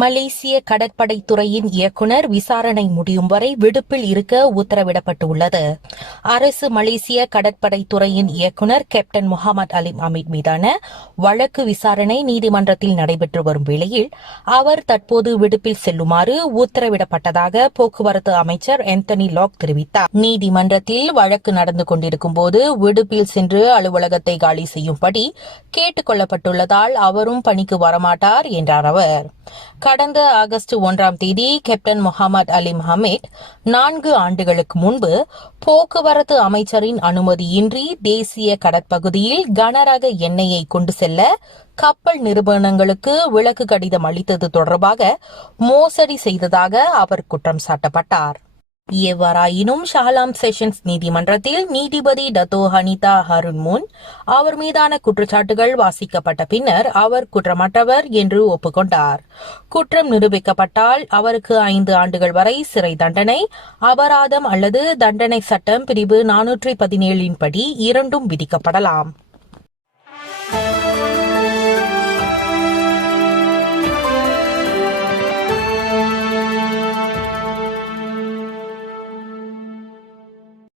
மலேசிய கடற்படைத்துறையின் இயக்குநர் விசாரணை முடியும் வரை விடுப்பில் இருக்க உத்தரவிடப்பட்டுள்ளது. அரசு மலேசிய கடற்படைத்துறையின் இயக்குநர் கேப்டன் முகமது அலிம் அமீட் மீதான வழக்கு விசாரணை நீதிமன்றத்தில் நடைபெற்று வரும் வேளையில் அவர் தற்போது விடுப்பில் செல்லுமாறு உத்தரவிடப்பட்டதாக போக்குவரத்து அமைச்சர் ஆந்தனி லாக் தெரிவித்தார். நீதிமன்றத்தில் வழக்கு நடந்து கொண்டிருக்கும் போது விடுப்பில் சென்று அலுவலகத்தை காலி செய்யும்படி கேட்டுக் கொள்ளப்பட்டுள்ளதால் அவரும் பணிக்கு வரமாட்டார் என்றார் அவர். கடந்த ஆகஸ்ட் 1ஆம் தேதி கேப்டன் முகமது அலிம் அமீட் 4 ஆண்டுகளுக்கு முன்பு போக்குவரத்து அமைச்சரின் அனுமதியின்றி தேசிய கடற்பகுதியில் கனரக எண்ணெயை கொண்டு செல்ல கப்பல் நிறுவனங்களுக்கு விலக்கு கடிதம் அளித்தது தொடர்பாக மோசடி செய்ததாக அவர் குற்றம் சாட்டப்பட்டார். எவ்வாறாயினும் ஷாலாம் செஷன்ஸ் நீதிமன்றத்தில் நீதிபதி டத்தோ ஹனிதா ஹருண் முன் அவர் மீதான குற்றச்சாட்டுகள் வாசிக்கப்பட்ட பின்னர் அவர் குற்றமற்றவர் என்று ஒப்புக்கொண்டார். குற்றம் நிரூபிக்கப்பட்டால் அவருக்கு 5 ஆண்டுகள் வரை சிறை தண்டனை, அபராதம் அல்லது தண்டனை சட்டம் பிரிவு 417 படி இரண்டும் விதிக்கப்படலாம்.